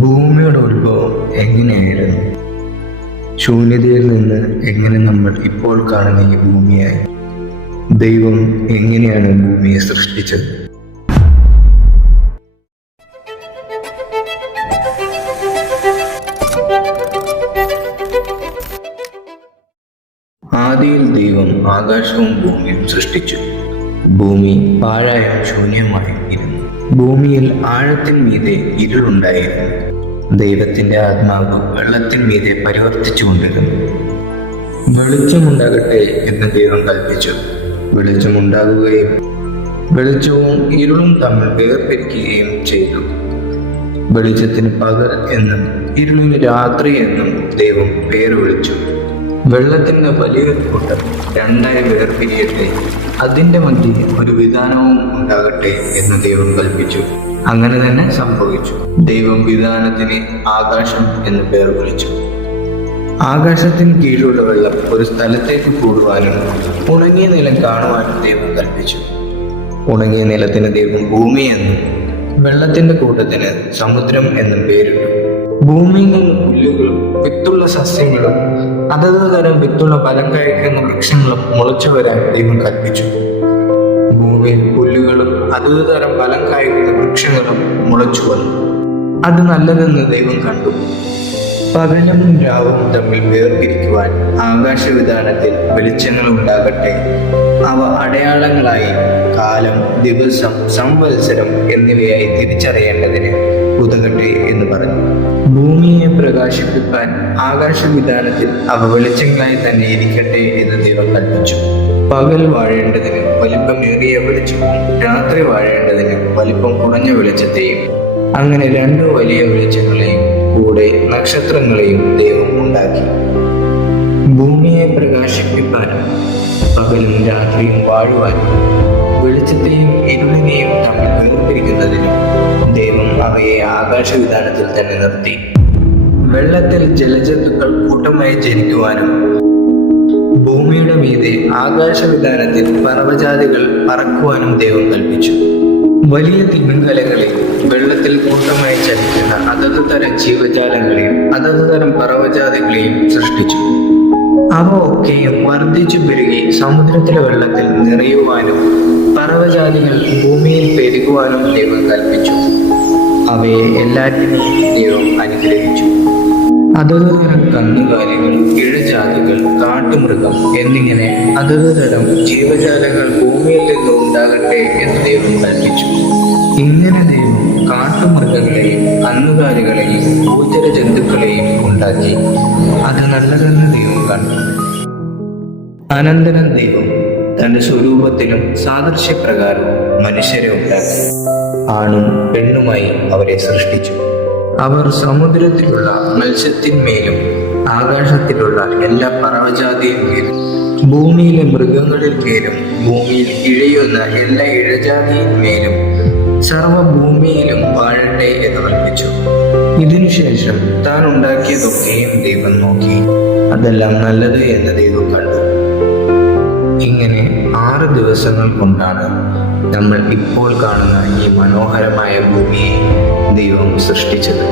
ഭൂമിയുടെ ഉത്ഭവം എങ്ങനെയായിരുന്നു? ശൂന്യതയിൽ നിന്ന് എങ്ങനെ നമ്മൾ ഇപ്പോൾ കാണുന്ന ഈ ഭൂമിയായി? ദൈവം എങ്ങനെയാണ് ഭൂമിയെ സൃഷ്ടിച്ചത്? ആദിയിൽ ദൈവം ആകാശവും ഭൂമിയും സൃഷ്ടിച്ചു. ഭൂമി പാഴായും ശൂന്യമായും ഇരുന്നു. ഭൂമിയിൽ ആഴത്തിൻ മീതെ ഇരുളുണ്ടായിരുന്നു. ദൈവത്തിന്റെ ആത്മാവ് വെള്ളത്തിൻ മീതെ പരിവർത്തിച്ചുകൊണ്ടിരുന്നു. വെളിച്ചമുണ്ടാകട്ടെ എന്ന് ദൈവം കൽപ്പിച്ചു. വെളിച്ചമുണ്ടാകുകയും വെളിച്ചവും ഇരുളും തമ്മിൽ വേർപിരിക്കുകയും ചെയ്തു. വെളിച്ചത്തിന് പകൽ എന്നും ഇരുളിന് രാത്രി എന്നും ദൈവം പേര് വിളിച്ചു. വെള്ളത്തിന്റെ വലിയൊരു കൂട്ടം രണ്ടായി വേർപിരിയട്ടെ, അതിന്റെ മധ്യേ ഒരു വിധാനവും ഉണ്ടാകട്ടെ എന്ന് ദൈവം കൽപ്പിച്ചു. അങ്ങനെ തന്നെ സംഭവിച്ചു. ദൈവം വിധാനത്തിന് ആകാശം എന്ന് പേർ വിളിച്ചു. ആകാശത്തിന് കീഴിലുള്ള വെള്ളം ഒരു സ്ഥലത്തേക്ക് കൂടുവാനും ഉണങ്ങിയ നിലം കാണുവാനും ദൈവം കൽപ്പിച്ചു. ഉണങ്ങിയ നിലത്തിന് ദൈവം ഭൂമി എന്നും വെള്ളത്തിന്റെ കൂട്ടത്തിന് സമുദ്രം എന്നും പേരിട്ടു. ഭൂമിയിൽ നിന്ന് പുല്ലുകളും വിത്തുള്ള സസ്യങ്ങളും അതത് തരം വിത്തുള്ള ഫലം കഴിക്കുന്ന വൃക്ഷങ്ങളും മുളച്ചു വരാൻ ദൈവം കൽപ്പിച്ചു. ഭൂമിയിൽ പുല്ലുകളും അതത് തരം ഫലം കായ്ക്കുന്ന വൃക്ഷങ്ങളും മുളച്ചു വന്നു. അത് നല്ലതെന്ന് ദൈവം കണ്ടു. പകലും രാവും തമ്മിൽ വേർതിരിക്കുവാൻ ആകാശവിധാനത്തിൽ വെളിച്ചങ്ങൾ ഉണ്ടാകട്ടെ. അവ അടയാളങ്ങളായി കാലം, ദിവസം, സംവത്സരം എന്നിവയായി തിരിച്ചറിയേണ്ടതിന് ഉതകട്ടെ എന്ന് പറഞ്ഞു. ഭൂമിയെ പ്രകാശിപ്പിക്കാൻ ആകാശവിധാനത്തിൽ അവ വെളിച്ചങ്ങളായി തന്നെ ഇരിക്കട്ടെ എന്ന് ദൈവം കൽപ്പിച്ചു. പകൽ വാഴേണ്ടതിന് വലിപ്പമേറിയ വെളിച്ചവും രാത്രി വാഴേണ്ടതിന് വലിപ്പം കുറഞ്ഞ വെളിച്ചത്തെയും, അങ്ങനെ രണ്ടു വലിയ വെളിച്ചങ്ങളെയും കൂടെ നക്ഷത്രങ്ങളെയും ദൈവം ഉണ്ടാക്കി. ഭൂമിയെ പ്രകാശിപ്പിക്കാനും പകലും രാത്രിയും വാഴുവാനും വെളിച്ചത്തെയും ഇരുളിനെയും തമ്മിൽ വേർതിരിക്കുന്നതിനും ദൈവം അവയെ ആകാശവിധാനത്തിൽ തന്നെ നിർത്തി. വെള്ളത്തിൽ ജലജന്തുക്കൾ കൂട്ടമായി ജനിക്കുവാനും ഭൂമിയുടെ മീതെ ആകാശവിധാനത്തിൽ പർവ്വജാതികൾ പറക്കുവാനും ദൈവം കൽപ്പിച്ചു. വലിയ തിമിംഗലങ്ങളെയും വെള്ളത്തിൽ കൂട്ടമായി ചലിക്കുന്ന അതത് തരം ജീവജാലങ്ങളെയും അതത് തരം പർവ്വജാതികളെയും സൃഷ്ടിച്ചു. അവ ഒക്കെയും വർദ്ധിച്ചു പെരുകി സമുദ്രത്തിലെ വെള്ളത്തിൽ നിറയുവാനും പർവ്വജാതികൾ ഭൂമിയിൽ പെരുകുവാനും ദൈവം കൽപ്പിച്ചു. അവയെ എല്ലാറ്റിനെയും ദൈവം അനുഗ്രഹിച്ചു. അതത് തരം കന്നുകാലികൾ, ഇഴജാതികൾ, കാട്ടുമൃഗം എന്നിങ്ങനെ അതത് തരം ജീവജാലങ്ങൾ ഭൂമിയിൽ നിന്ന് ഉണ്ടാകട്ടെ എന്ന് ദൈവം കൽപ്പിച്ചു. ഇങ്ങനെ ദൈവം കാട്ടുമൃഗങ്ങളെയും കന്നുകാലികളെയും ഭൂചര ജന്തുക്കളെയും ഉണ്ടാക്കി. അത് നല്ലതെന്ന് ദൈവം കണ്ടു. അനന്തരം ദൈവം തന്റെ സ്വരൂപത്തിലും സാദൃശ്യപ്രകാരവും മനുഷ്യരെ ഉണ്ടാക്കി. ആണും പെണ്ണുമായി അവരെ സൃഷ്ടിച്ചു. അവർ സമുദ്രത്തിലുള്ള മത്സ്യത്തിന്മേലും ആകാശത്തിലുള്ള എല്ലാ പർവ്വജാതിയിന്മേലും ഭൂമിയിലെ മൃഗങ്ങളിൽ മേലും ഭൂമിയിൽ ഇഴയുന്ന എല്ലാ ഇഴജാതിയിന്മേലും സർവഭൂമിയിലും വാഴട്ടെ എന്ന് കൽപ്പിച്ചു. ഇതിനുശേഷം താൻ ഉണ്ടാക്കിയതൊക്കെയും ദൈവം നോക്കി. അതെല്ലാം നല്ലത് എന്ന് ദൈവം കണ്ടു. ഇങ്ങനെ 6 ദിവസങ്ങൾ കൊണ്ടാണ് നമ്മൾ ഇപ്പോൾ കാണുന്ന ഈ മനോഹരമായ ഭൂമിയെ ദൈവം സൃഷ്ടിച്ചത്.